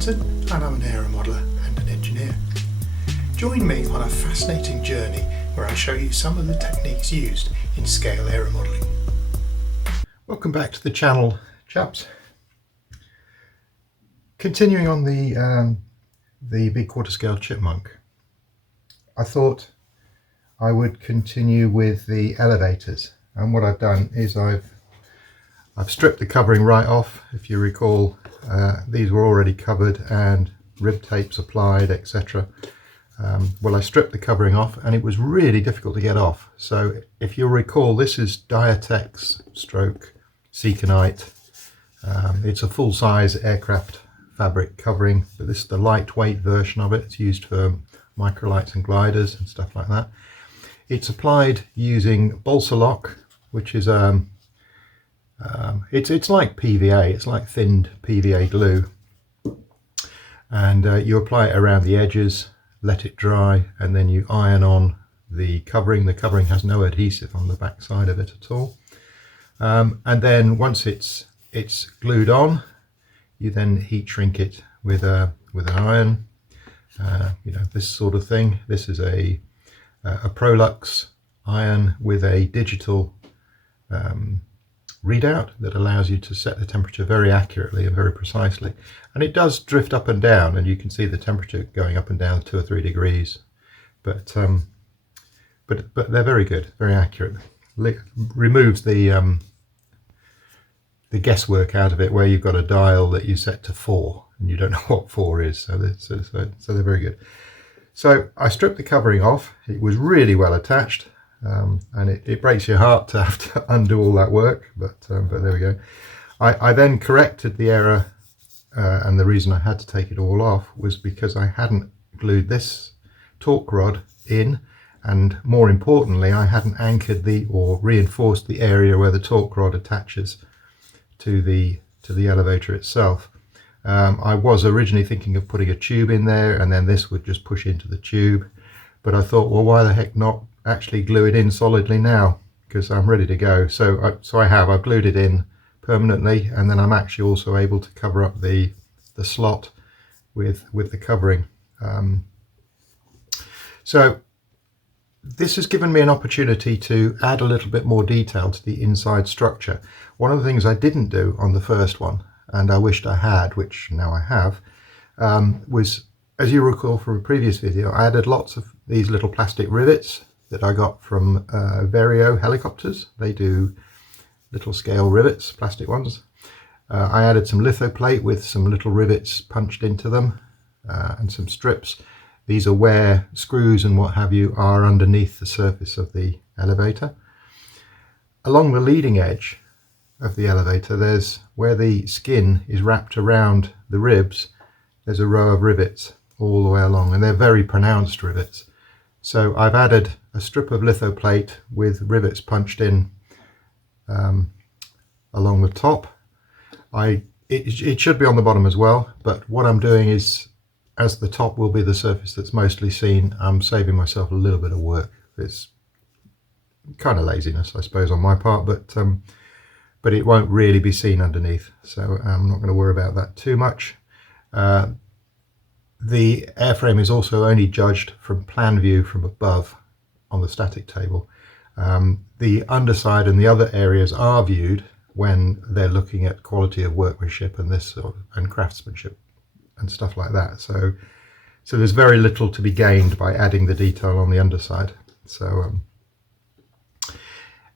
Burton and I'm an aeromodeller and an engineer. Join me on a fascinating journey where I show you some of the techniques used in scale aeromodelling. Welcome back to the channel, chaps. Continuing on the big quarter scale chipmunk, I thought I would continue with the elevators, and what I've done is I've stripped the covering right off. If you recall, these were already covered and rib tapes applied, etc. Well, I stripped the covering off and it was really difficult to get off. So if you'll recall, this is Diatex stroke Seconite. It's a full-size aircraft fabric covering, but this is the lightweight version of it. It's used for microlights and gliders and stuff like that. It's applied using balsa lock, which is it's like PVA. It's like thinned PVA glue, and you apply it around the edges, let it dry, and then you iron on the covering. The covering has no adhesive on the back side of it at all, and then once it's glued on, you then heat shrink it with an iron, you know, this sort of thing. This is a Prolux iron with a digital readout that allows you to set the temperature very accurately and very precisely, and it does drift up and down, and you can see the temperature going up and down 2 or 3 degrees, but they're very good, very accurate. Removes the guesswork out of it, where you've got a dial that you set to 4 and you don't know what 4 is, so they're very good. So I stripped the covering off. It was really well attached, and it breaks your heart to have to undo all that work, but there we go. I then corrected the error, and the reason I had to take it all off was because I hadn't glued this torque rod in, and more importantly, I hadn't anchored or reinforced the area where the torque rod attaches to the elevator itself. I was originally thinking of putting a tube in there, and then this would just push into the tube, but I thought, well, why the heck not actually glue it in solidly now, because I'm ready to go. So I've glued it in permanently, and then I'm actually also able to cover up the slot with the covering. So this has given me an opportunity to add a little bit more detail to the inside structure. One of the things I didn't do on the first one, and I wished I had, which now I have, was, as you recall from a previous video, I added lots of these little plastic rivets that I got from Vario helicopters. They do little scale rivets, plastic ones. I added some lithoplate with some little rivets punched into them, and some strips. These are where screws and what have you are underneath the surface of the elevator. Along the leading edge of the elevator, there's where the skin is wrapped around the ribs, there's a row of rivets all the way along, and they're very pronounced rivets. So I've added a strip of lithoplate with rivets punched in along the top. It should be on the bottom as well, but what I'm doing is, as the top will be the surface that's mostly seen, I'm saving myself a little bit of work. It's kind of laziness, I suppose, on my part, but it won't really be seen underneath, so I'm not going to worry about that too much. The airframe is also only judged from plan view from above on the static table. The underside and the other areas are viewed when they're looking at quality of workmanship and and craftsmanship and stuff like that. So there's very little to be gained by adding the detail on the underside. So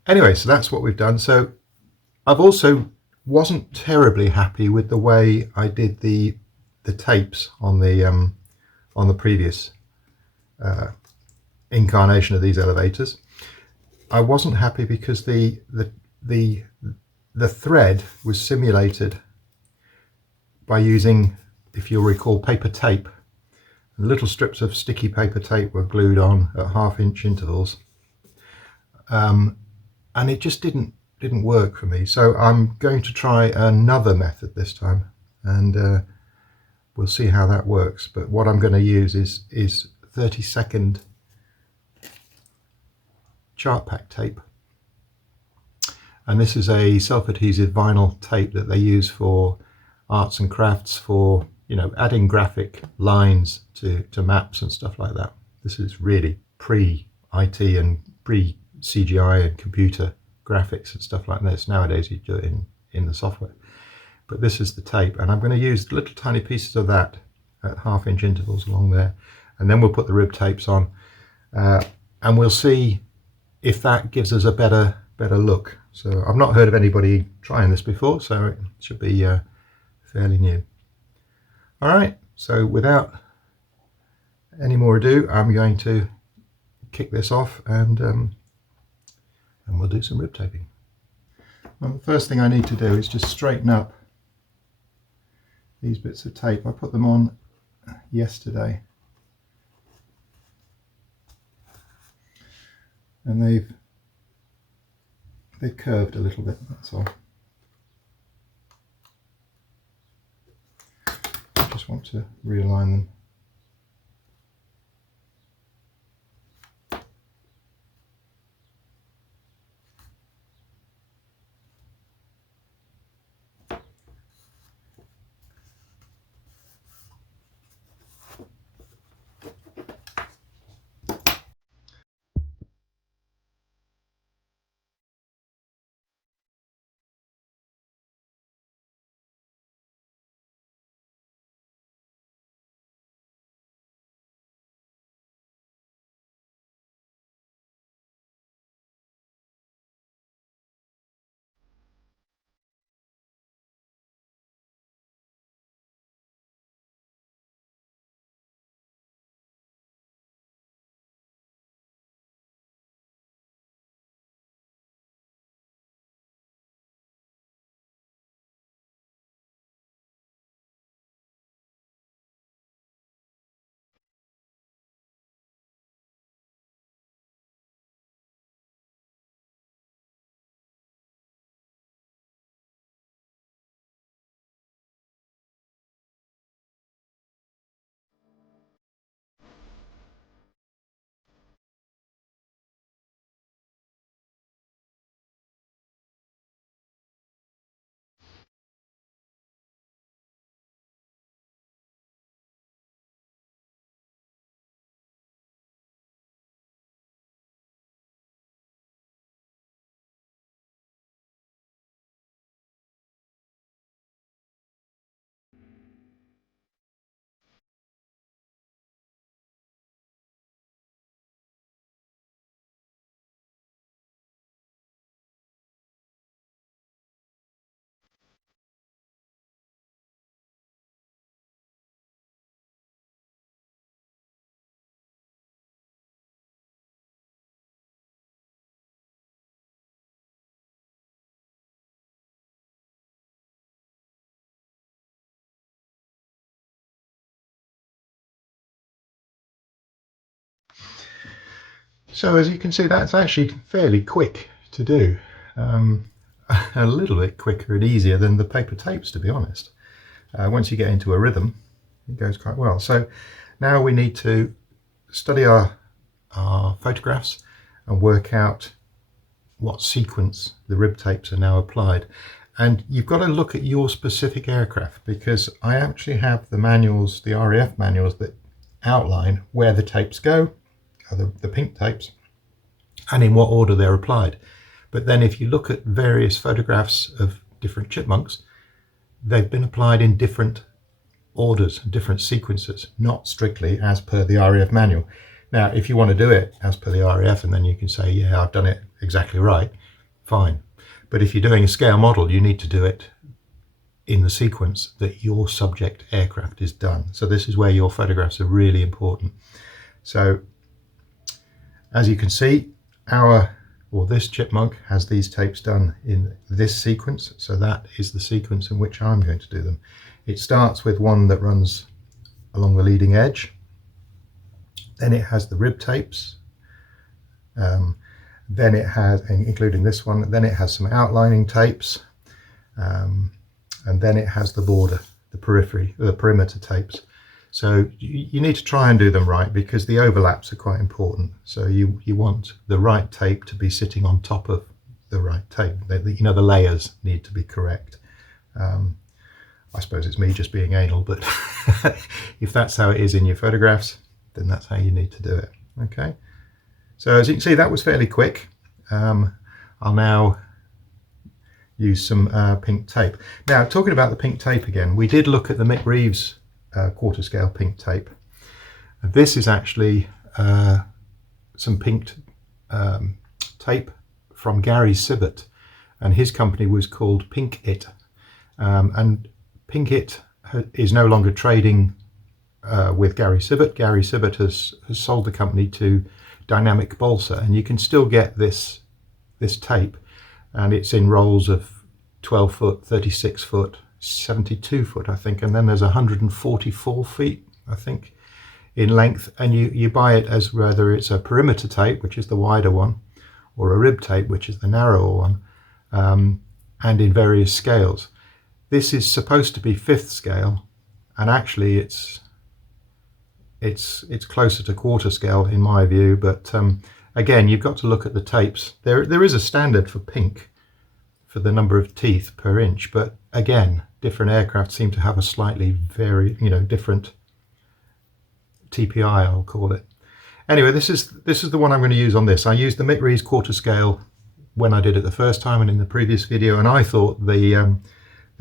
anyway, so that's what we've done. So I've also wasn't terribly happy with the way I did the tapes on the previous incarnation of these elevators. I wasn't happy because the thread was simulated by using, if you'll recall, paper tape. And little strips of sticky paper tape were glued on at 1/2 inch intervals, and it just didn't work for me. So I'm going to try another method this time, and we'll see how that works. But what I'm going to use is 30-second chart pack tape, and this is a self-adhesive vinyl tape that they use for arts and crafts, for you know, adding graphic lines to maps and stuff like that. This is really pre-IT and pre-CGI and computer graphics and stuff like this. Nowadays you do it in the software. But this is the tape, and I'm going to use little tiny pieces of that at 1/2 inch intervals along there, and then we'll put the rib tapes on, and we'll see if that gives us a better look. So I've not heard of anybody trying this before, so it should be fairly new. All right, so without any more ado, I'm going to kick this off, and we'll do some rib taping. Well, the first thing I need to do is just straighten up these bits of tape. I put them on yesterday, and they've curved a little bit, that's all. I just want to realign them. So as you can see, that's actually fairly quick to do. A little bit quicker and easier than the paper tapes, to be honest. Once you get into a rhythm, it goes quite well. So now we need to study our photographs and work out what sequence the rib tapes are now applied. And you've got to look at your specific aircraft, because I actually have the manuals, the RAF manuals, that outline where the tapes go, the pink tapes, and in what order they're applied. But then if you look at various photographs of different chipmunks, they've been applied in different orders, different sequences, not strictly as per the RAF manual. Now, if you want to do it as per the RAF, and then you can say, yeah, I've done it exactly right, fine. But if you're doing a scale model, you need to do it in the sequence that your subject aircraft is done. So this is where your photographs are really important. So as you can see, this chipmunk has these tapes done in this sequence. So that is the sequence in which I'm going to do them. It starts with one that runs along the leading edge. Then it has the rib tapes. Then it has, including this one, then it has some outlining tapes. And then it has the border, the perimeter tapes. So you need to try and do them right, because the overlaps are quite important. So you want the right tape to be sitting on top of the right tape. The layers need to be correct. I suppose it's me just being anal, but if that's how it is in your photographs, then that's how you need to do it. Okay, so as you can see, that was fairly quick. I'll now use some pink tape. Now, talking about the pink tape again, we did look at the Mick Reeves quarter scale pink tape. This is actually some pink tape from Gary Sibbett, and his company was called Pink It. And Pink It is no longer trading with Gary Sibbett. Gary Sibbett has sold the company to Dynamic Balsa, and you can still get this tape, and it's in rolls of 12 foot, 36 foot, 72 foot, I think, and then there's 144 feet, I think, in length, and you buy it as whether it's a perimeter tape, which is the wider one, or a rib tape, which is the narrower one, and in various scales. This is supposed to be 5th scale, and actually it's closer to quarter scale in my view, but again, you've got to look at the tapes. There is a standard for pink for the number of teeth per inch, but again, different aircraft seem to have a slightly different TPI, I'll call it. Anyway, this is the one I'm going to use on this. I used the Mick Reeves quarter scale when I did it the first time and in the previous video, and I thought the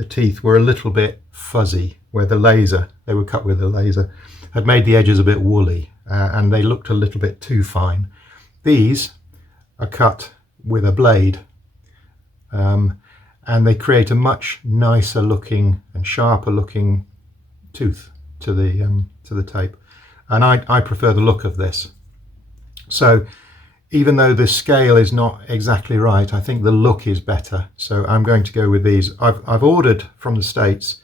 teeth were a little bit fuzzy, where they were cut with the laser, had made the edges a bit woolly, and they looked a little bit too fine. These are cut with a blade, and they create a much nicer looking and sharper looking tooth to the tape, and I prefer the look of this. So even though the scale is not exactly right, I think the look is better, so I'm going to go with these. I've ordered from the States,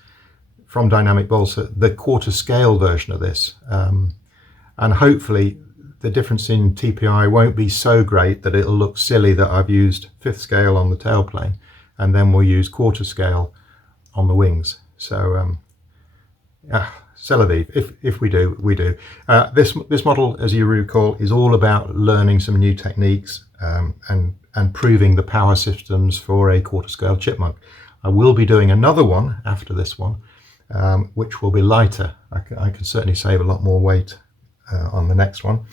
from Dynamic Balsa, the quarter scale version of this, and hopefully the difference in TPI won't be so great that it'll look silly that I've used 5th scale on the tailplane and then we'll use quarter scale on the wings. So c'est la vie. If we do, we do. This model, as you recall, is all about learning some new techniques and proving the power systems for a quarter scale Chipmunk. I will be doing another one after this one, which will be lighter. I can certainly save a lot more weight on the next one,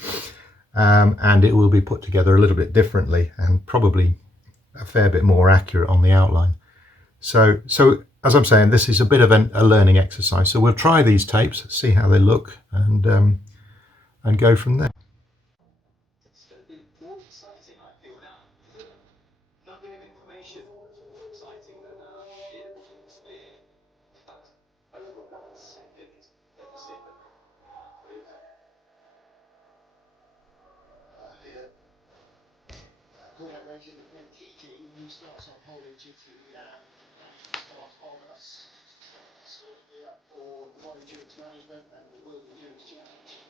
and it will be put together a little bit differently and probably a fair bit more accurate on the outline. So as I'm saying, this is a bit of a learning exercise. So we'll try these tapes, see how they look, and go from there. He starts off holding Chippy starts on us for body duties management and the will duties challenge.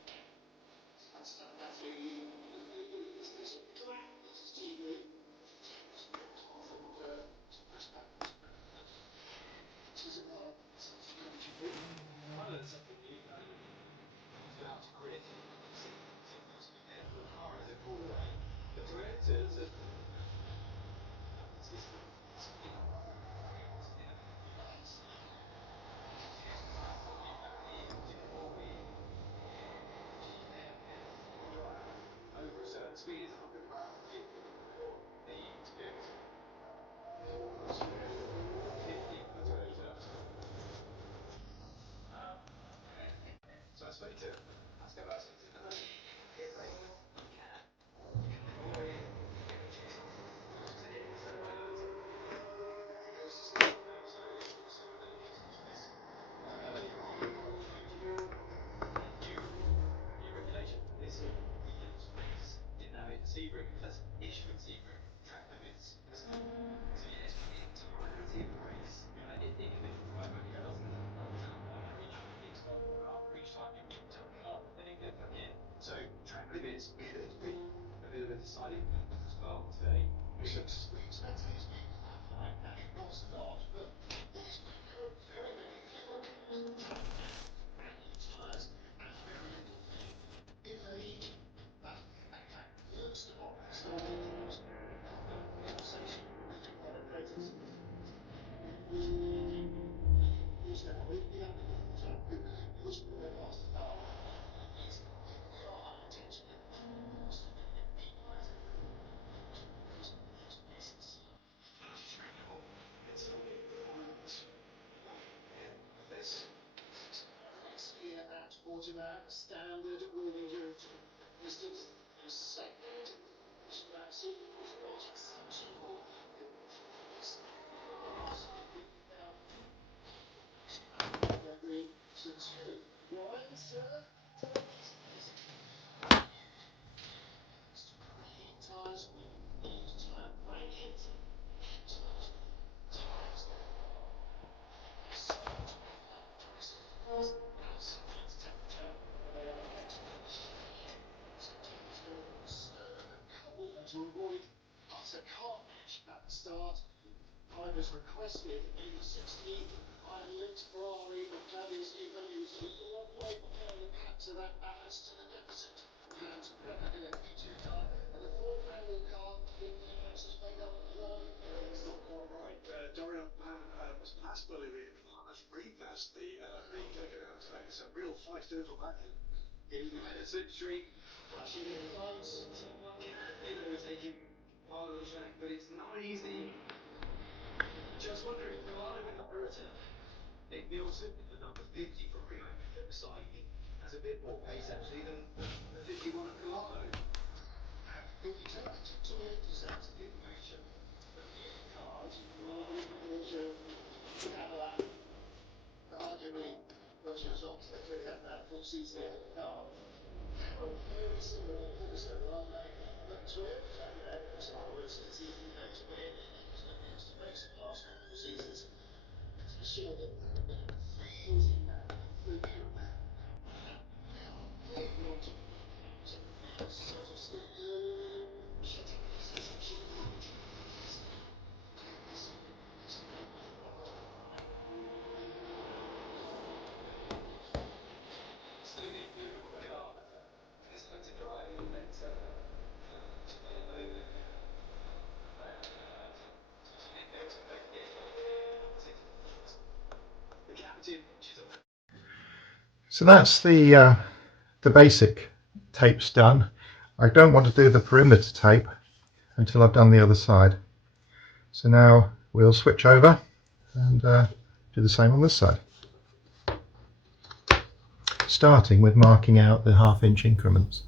to that standard moving unit. Distance is second. Massive. To avoid utter carnage at the start, I was requested in the 60. I linked Ferrari, but that is even used a long way behind the pack to that ballast to the deficit. And in a P2 car, and the four-panel car, the Diatex is made up of one. It's not quite right. Dorian was past Bolivia. That's really past the taken out today. It's a real fight over that. Independence victory, flashing in the lights, overtaking part of the track, but it's not easy. Just wondering, Milano with the return. Nick Nielsen, the number 50 from Rio, beside me, has a bit more pace actually than the 51 at Milano. Good return to it, deserves the information. But the cars, Havilland, arguably, versions of the 300 full season car. Very similar also, aren't they? But Toyota, as far as the team going to win, certainly has to race the last couple of seasons. For sure that losing that fluke not sort of So that's the basic tapes done. I don't want to do the perimeter tape until I've done the other side. So now we'll switch over and do the same on this side. Starting with marking out the 1/2 inch increments.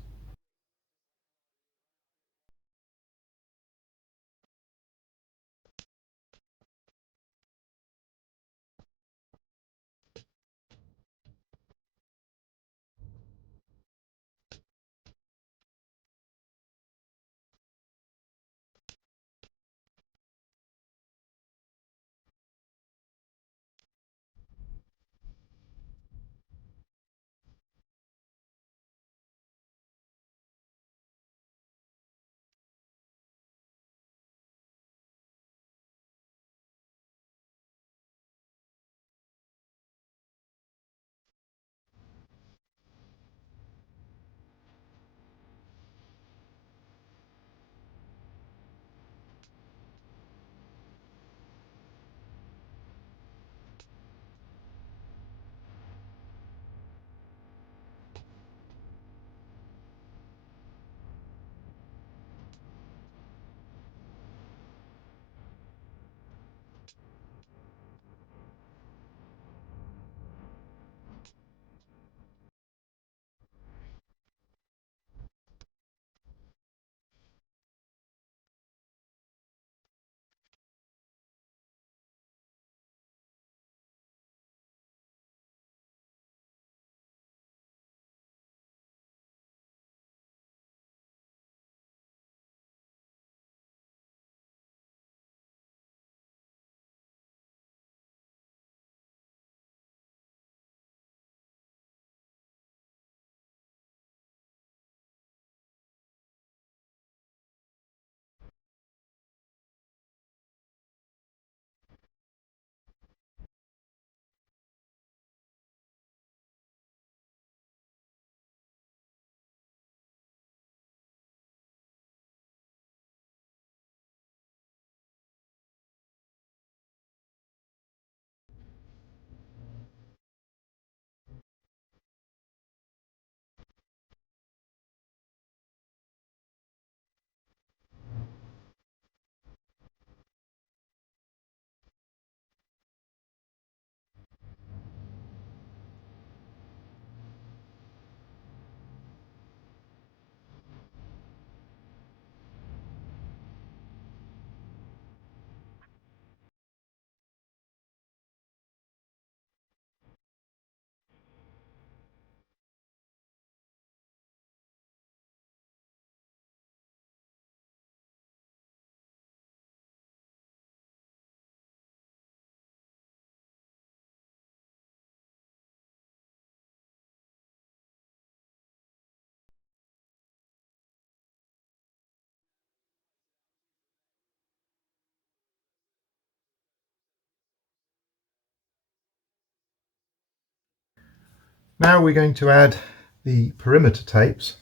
Now we're going to add the perimeter tapes,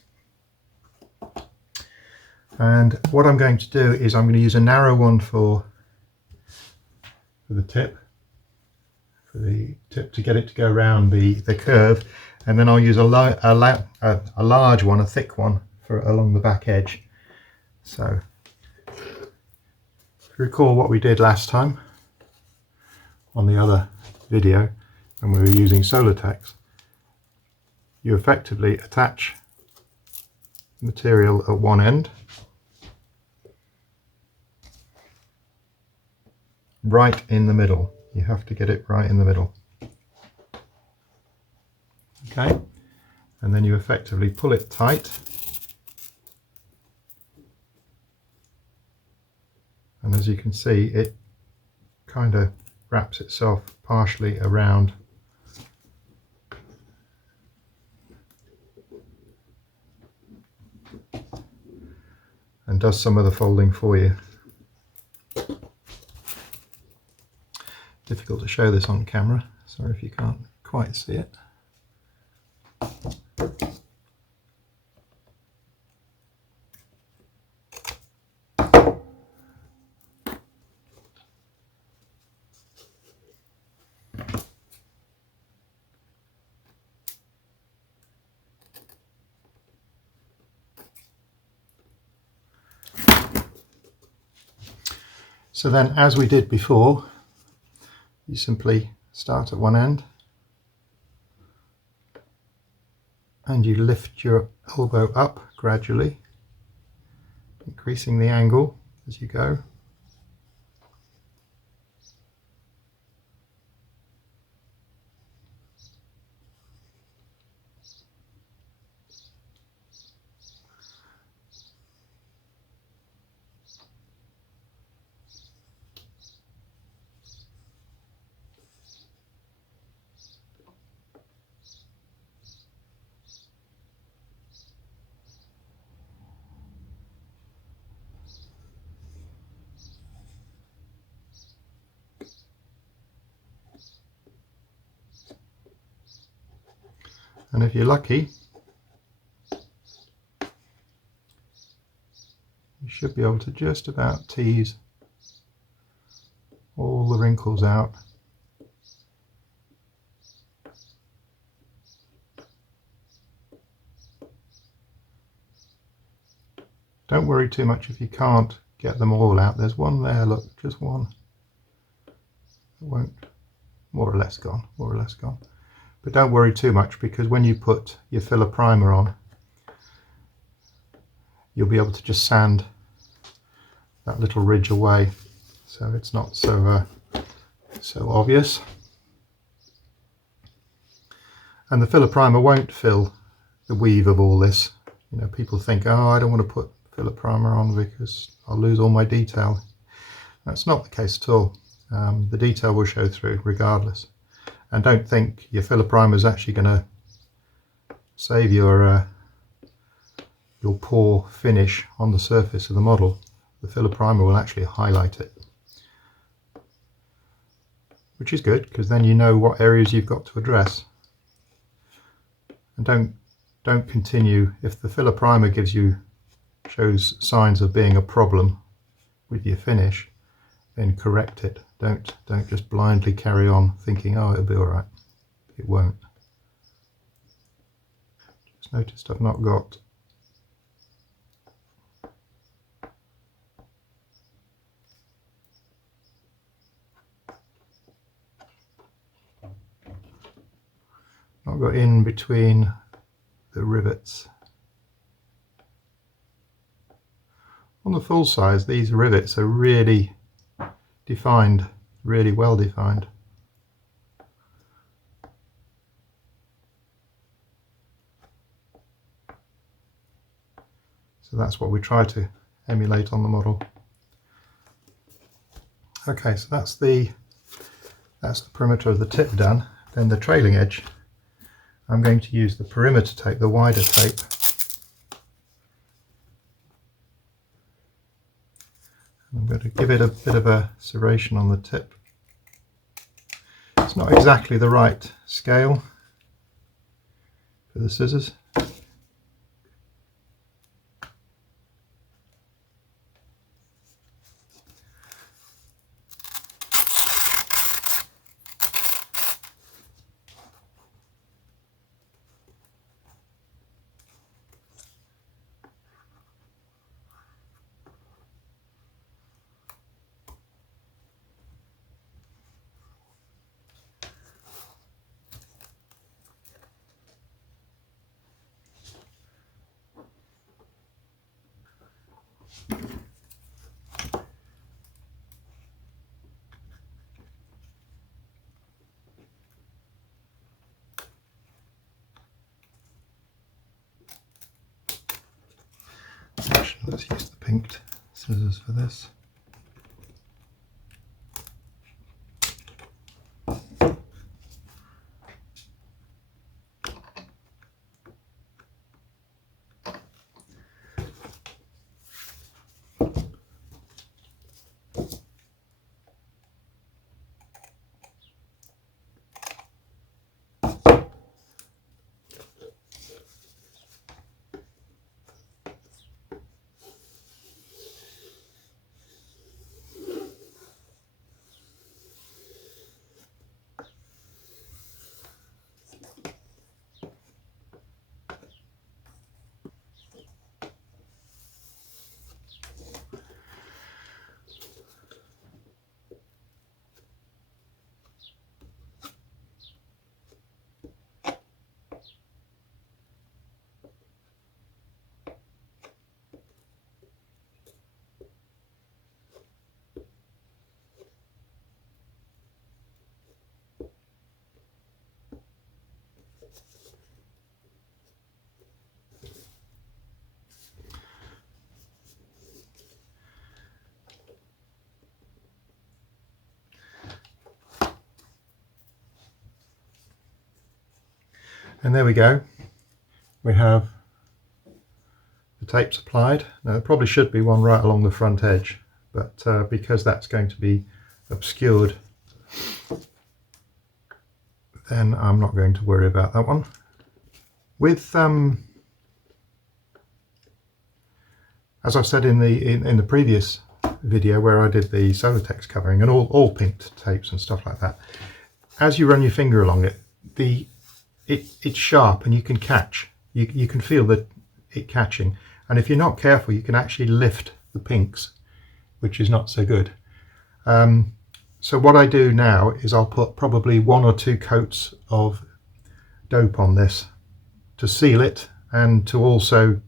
and what I'm going to do is I'm going to use a narrow one for the tip, to get it to go around the curve, and then I'll use a large one, a thick one, for along the back edge. So if you recall what we did last time on the other video when we were using Diatex, you effectively attach material at one end right in the middle. You have to get it right in the middle. Okay, and then you effectively pull it tight, and as you can see, it kind of wraps itself partially around and does some of the folding for you. Difficult to show this on camera, sorry if you can't quite see it. So then, as we did before, you simply start at one end and you lift your elbow up gradually, increasing the angle as you go. And if you're lucky, you should be able to just about tease all the wrinkles out. Don't worry too much if you can't get them all out. There's one there, look, just one. It won't, more or less gone, more or less gone. But don't worry too much, because when you put your filler primer on, you'll be able to just sand that little ridge away, so it's not so obvious. And the filler primer won't fill the weave of all this. You know, people think, oh, I don't want to put filler primer on because I'll lose all my detail. That's not the case at all. The detail will show through regardless. And don't think your filler primer is actually going to save your poor finish on the surface of the model. The filler primer will actually highlight it, which is good, because then you know what areas you've got to address. And don't continue, if the filler primer shows signs of being a problem with your finish, then correct it. Don't just blindly carry on thinking, oh, it'll be all right. It won't. Just noticed I've not got in between the rivets. On the full size, these rivets are really defined, really well defined. So that's what we try to emulate on the model. Okay, so that's the perimeter of the tip done. Then the trailing edge, I'm going to use the perimeter tape, the wider tape. I'm going to give it a bit of a serration on the tip. It's not exactly the right scale, with the scissors. Let's use the pinked scissors for this. And there we go. We have the tapes applied. Now there probably should be one right along the front edge, but because that's going to be obscured, then I'm not going to worry about that one. With as I've said in the previous video where I did the Diatex covering and all pinked tapes and stuff like that, as you run your finger along it, it's sharp and you can catch. You can feel it catching, and if you're not careful you can actually lift the pinks, which is not so good. So what I do now is I'll put probably 1 or 2 coats of dope on this to seal it and to also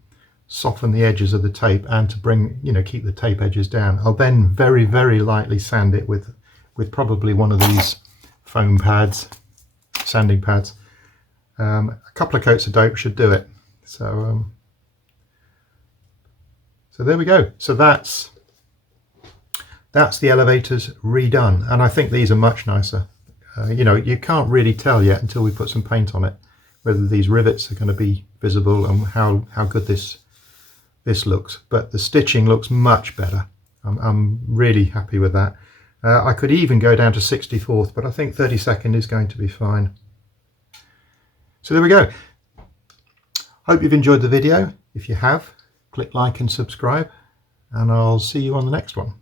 soften the edges of the tape and to bring, keep the tape edges down. I'll then very, very lightly sand it with probably one of these foam pads, sanding pads. A couple of coats of dope should do it. So there we go. So that's the elevators redone, and I think these are much nicer. You can't really tell yet until we put some paint on it whether these rivets are going to be visible and how good this looks, but the stitching looks much better. I'm really happy with that. I could even go down to 64th, but I think 32nd is going to be fine. So there we go. Hope you've enjoyed the video. If you have, click like and subscribe, and I'll see you on the next one.